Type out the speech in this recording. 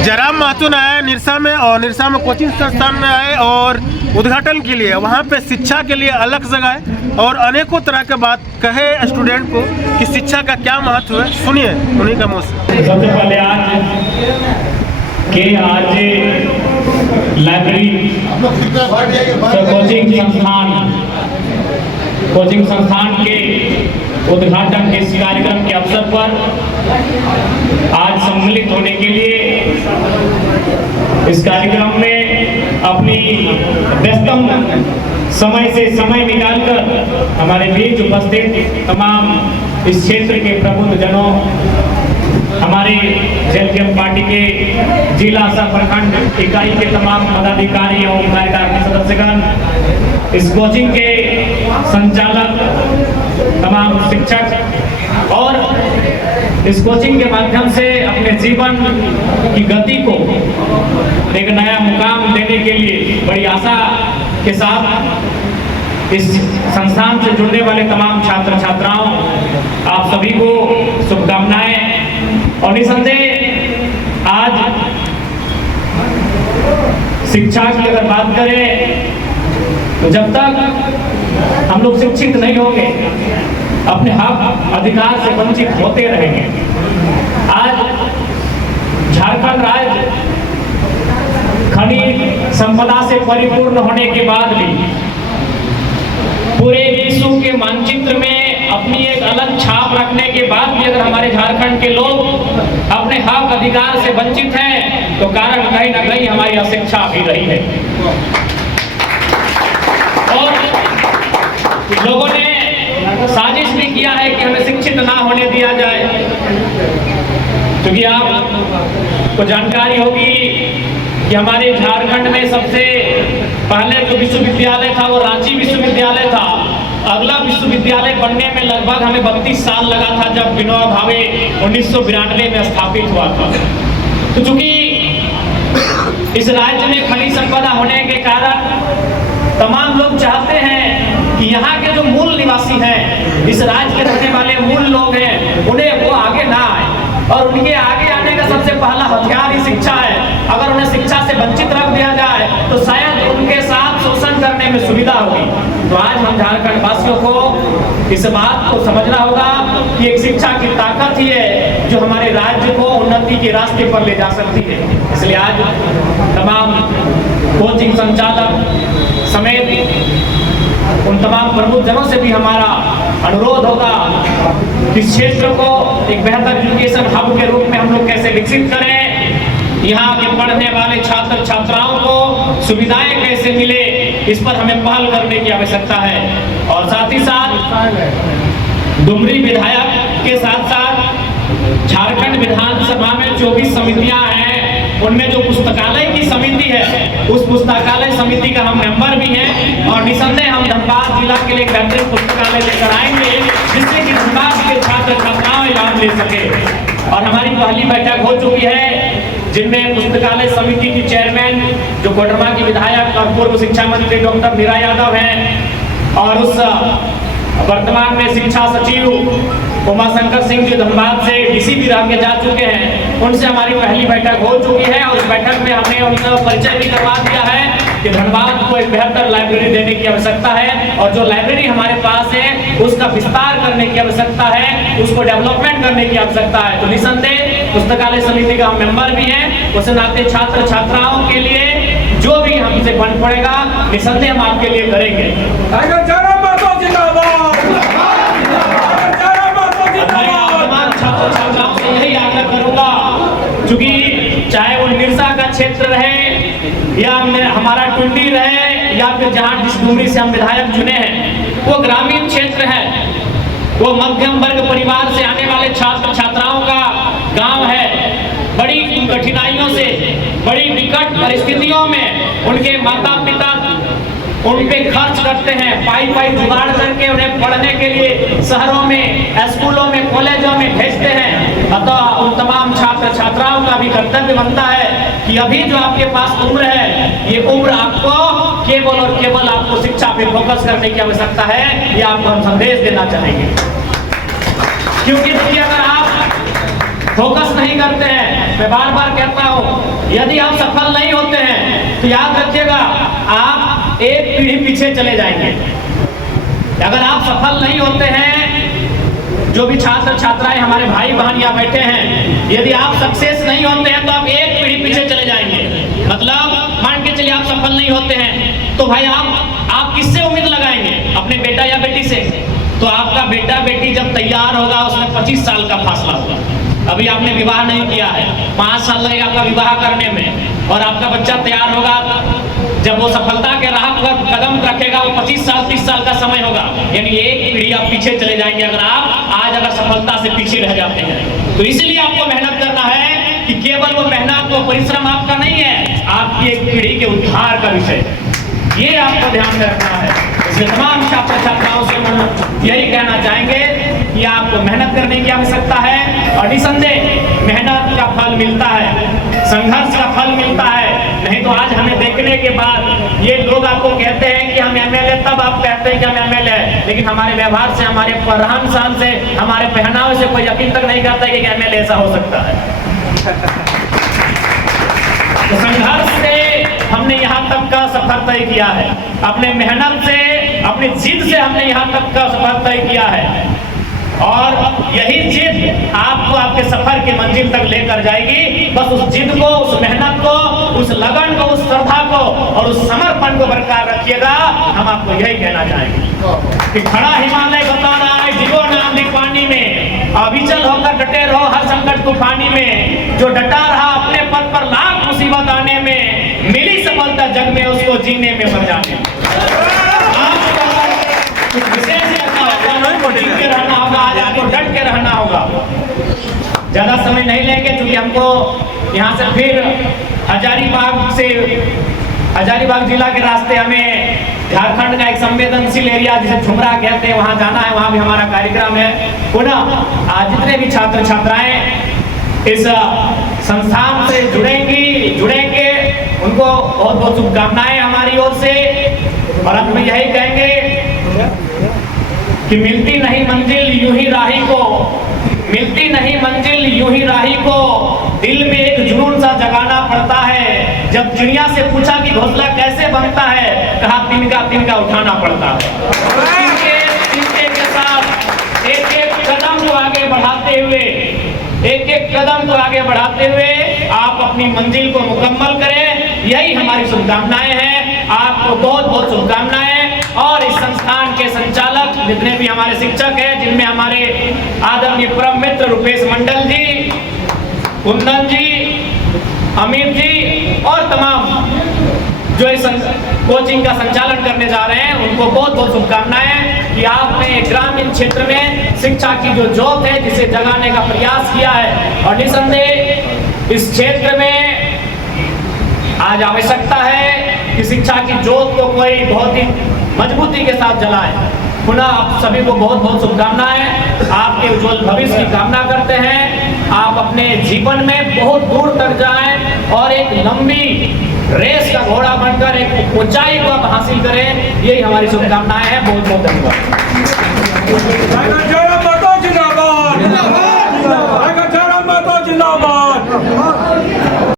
जयराम महतो आए निरसा में और निरसा में कोचिंग संस्थान में आए और उद्घाटन के लिए वहाँ पे शिक्षा के लिए अलग जगह है और अनेकों तरह के बात कहे स्टूडेंट को कि शिक्षा का क्या महत्व है। सुनिए उन्हीं का मुँह से। सबसे पहले आज लाइब्रेरी कोचिंग संस्थान के उद्घाटन के इस कार्यक्रम के अवसर पर आज सम्मिलित होने के लिए इस कार्यक्रम में अपनी व्यस्तम समय से समय निकालकर हमारे बीच उपस्थित तमाम इस क्षेत्र के प्रबुद्ध जनों, हमारे जेएलकेएम पार्टी के जिला सह प्रखंड इकाई के तमाम पदाधिकारी एवं कार्यकारिणी सदस्यगण, इस कोचिंग के संचालक, तमाम शिक्षक और इस कोचिंग के माध्यम से अपने जीवन की गति को एक नया मुकाम देने के लिए बड़ी आशा के साथ इस संस्थान से जुड़ने वाले तमाम छात्र छात्राओं, आप सभी को शुभकामनाएं। और निसंदेह आज शिक्षा की अगर बात करें तो जब तक हम लोग शिक्षित नहीं होंगे अपने हक अधिकार से वंचित होते रहेंगे। आज झारखंड राज्य खनिज संपदा से परिपूर्ण होने के बाद भी पूरे विश्व के मानचित्र में अपनी एक अलग छाप रखने के बाद भी अगर हमारे झारखंड के लोग अपने हक अधिकार से वंचित हैं तो कारण कहीं ना कहीं हमारी अशिक्षा भी रही है। और लोगों ने साजिश भी किया है कि हमें शिक्षित ना होने दिया जाए, क्योंकि आपको जानकारी होगी कि हमारे झारखंड में सबसे पहले जो विश्वविद्यालय था वो रांची विश्वविद्यालय था। अगला विश्वविद्यालय बनने में लगभग हमें 32 साल लगा था, जब विनोबा भावे 1992 में स्थापित हुआ था। तो चूंकि इस राज्य में खनिज संपदा होने के कारण तमाम लोग चाहते हैं कि यहाँ के जो मूल निवासी हैं, इस राज्य के रहने वाले मूल लोग हैं, उन्हें वो आगे ना आए। और उनके आगे आने का सबसे पहला हथियार ही शिक्षा है। अगर उन्हें शिक्षा से वंचित रख दिया जाए तो शायद उनके साथ शोषण करने में सुविधा होगी। तो आज हम झारखंड वासियों को इस बात को समझना होगा कि एक शिक्षा की ताकत ही है जो हमारे राज्य को उन्नति के रास्ते पर ले जा सकती है। इसलिए आज तमाम कोचिंग संचालक समेत उन तमाम प्रमुख जनों से भी हमारा अनुरोध होगा कि इस क्षेत्र को एक बेहतर एजुकेशन हब के रूप में हम लोग कैसे विकसित करें, यहाँ के पढ़ने वाले छात्र छात्राओं को सुविधाएं कैसे मिले, इस पर हमें पहल करने की आवश्यकता है। और साथ ही साथ डुमरी विधायक के साथ साथ झारखंड विधानसभा में 24 समितियां हैं, उनमें जो पुस्तकालय की समिति है उस पुस्तकालय समिति का हम मेंबर भी हैं। और निसंदेह हम धनबाद जिला के लिए एक बेहतरीन पुस्तकालय लेकर आएंगे जिससे कि धनबाद के छात्र छात्राएं लाभ ले सके। और हमारी पहली बैठक हो चुकी है जिनमें पुस्तकालय समिति की चेयरमैन जो कोडरमा की विधायक और पूर्व शिक्षा मंत्री डॉक्टर मीरा यादव हैं, और उस वर्तमान में शिक्षा सचिव उमाशंकर सिंह जी धनबाद से डीसी भी रह के जा चुके हैं, उनसे हमारी पहली बैठक हो चुकी है। और इस बैठक में हमने उनका परिचय भी करवा दिया है कि धनबाद को एक बेहतर लाइब्रेरी देने की आवश्यकता है और जो लाइब्रेरी हमारे पास है उसका विस्तार करने की आवश्यकता है, उसको डेवलपमेंट करने की आवश्यकता है। तो निसंदेह पुस्तकालय समिति का हम मेंबर भी हैं, उस नाते छात्र छात्राओं के लिए जो भी हमसे बन पड़ेगा निसंदेह हम आपके लिए करेंगे। छात्राओं से यही आग्रह करूंगा, क्योंकि चाहे वो निरसा का क्षेत्र रहे या हमारा टुंडी रहे या फिर जहाँ जिस डुमरी से हम विधायक चुने हैं वो ग्रामीण क्षेत्र है, वो मध्यम वर्ग परिवार से आने वाले छात्र छात्राओं का गांव है। बड़ी कठिनाइयों से, बड़ी विकट परिस्थितियों में उनके माता पिता उन पे खर्च करते हैं, पाई जुगाड़ करके उन्हें पढ़ने के लिए शहरों में, स्कूलों में, कॉलेजों में भेजते हैं। अतः उन तमाम छात्र छात्राओं का भी कर्तव्य बनता है कि अभी जो आपके पास उम्र है, ये उम्र आपको केवल और केवल आपको शिक्षा पे फोकस करने की आवश्यकता है। ये आपको हम संदेश देना चाहेंगे, क्योंकि अगर आप फोकस नहीं करते हैं। मैं बार बार कहता हूँ, यदि आप सफल नहीं होते हैं तो याद रखिएगा आप एक पीढ़ी पीछे चले जाएंगे। अगर आप सफल नहीं होते हैं, जो भी छात्र छात्राएं हमारे भाई बहन यहाँ बैठे हैं, यदि आप सक्सेस नहीं होते हैं तो आप एक पीढ़ी पीछे चले जाएंगे। मतलब मान के चलिए आप सफल नहीं होते हैं तो भाई आप किससे उम्मीद लगाएंगे? अपने बेटा या बेटी से। तो आपका बेटा बेटी जब तैयार होगा उसमें 25 साल का फासला होगा। अभी आपने विवाह नहीं किया है, 5 साल लगेगा आपका विवाह करने में, और आपका बच्चा तैयार होगा जब वो सफलता के राह पर कदम रखेगा वो 25 साल 30 साल का समय होगा। यानी एक पीढ़ी आप पीछे चले जाएंगे अगर आप आज अगर सफलता से पीछे रह जाते हैं। तो इसलिए आपको मेहनत करना है कि केवल वो मेहनत वो परिश्रम आपका नहीं है, आपकी एक पीढ़ी के उद्धार का विषय है। ये आपको ध्यान में रखना है। इसलिए तमाम छात्र छात्राओं से हम यही कहना चाहेंगे कि आपको मेहनत करने की आवश्यकता है, और निसंदेह मेहनत का फल मिलता है, संघर्ष का फल मिलता है। नहीं तो आज हमें देखने के बाद ये लोग आपको कहते हैं कि हम एमएलए, तब आप कहते हैं कि हम एमएलए, लेकिन हमारे व्यवहार से, हमारे रहन सहन से, हमारे पहनावे से कोई यकीन तक नहीं करता कि एमएलए ऐसा हो सकता है। तो संघर्ष से हमने यहाँ तक का सफर तय किया है, अपने मेहनत से, अपनी जिद से हमने यहाँ तक का सफर तय किया है, और यही जिद आपको आपके सफर की मंजिल तक लेकर जाएगी। बस उस जिद को, उस मेहनत को, उस लगन को, उस श्रद्धा को और उस समर्पण को बरकरार रखिएगा। हम आपको यही कहना चाहेंगे कि खड़ा हिमालय बता रहा है जिगो नाम दी पानी में, अविचल होकर डटे रहो हर संकट तूफानी में। जो डटा रहा अपने पद पर लाख मुसीबत आने में, मिली सफलता जग में उसको जीने में मर जाने में। कुछ विशेष के रहना होगा, आज आपको डट के रहना होगा। ज्यादा समय नहीं लेंगे क्योंकि हमको यहाँ से फिर हजारीबाग जिला के रास्ते हमें झारखंड का एक संवेदनशील एरिया जिसे झुमरा कहते हैं वहां जाना है, वहां भी हमारा कार्यक्रम है। पुनः आज जितने भी छात्र छात्राएं इस संस्थान से जुड़ेंगे उनको बहुत बहुत शुभकामनाएं हमारी ओर से। और अंत में यही कहेंगे कि मिलती नहीं मंजिल यूं ही राही को, मिलती नहीं मंजिल यूं ही राही को, दिल में एक जुनून सा जगाना पड़ता है। जब चिड़िया से पूछा कि घोंसला कैसे बनता है, कहा तिनका उठाना पड़ता है। तिनके के साथ एक एक कदम को आगे बढ़ाते हुए आप अपनी मंजिल को मुकम्मल करें, यही हमारी शुभकामनाएं हैं। आपको बहुत बहुत शुभकामनाएं। और इस संस्थान के संचालक जितने भी हमारे शिक्षक हैं, जिनमें हमारे आदरणीय परम मित्र रुपेश मंडल जी, कुंदन जी, अमित जी और तमाम जो इस कोचिंग का संचालन करने जा रहे हैं, उनको बहुत बहुत शुभकामनाएं कि आपने ग्रामीण क्षेत्र में शिक्षा की जो ज्योत है जिसे जगाने का प्रयास किया है। और निसंदेह इस क्षेत्र में आज आवश्यकता है कि शिक्षा की ज्योत को कोई बहुत ही मजबूती के साथ जलाए। पुनः आप सभी को बहुत बहुत शुभकामनाएं, आपके उज्जवल भविष्य की कामना करते हैं। आप अपने जीवन में बहुत दूर तक जाएं और एक लंबी रेस का घोड़ा बनकर एक ऊंचाई को आप हासिल करें, यही हमारी शुभकामनाएं हैं। बहुत बहुत धन्यवाद।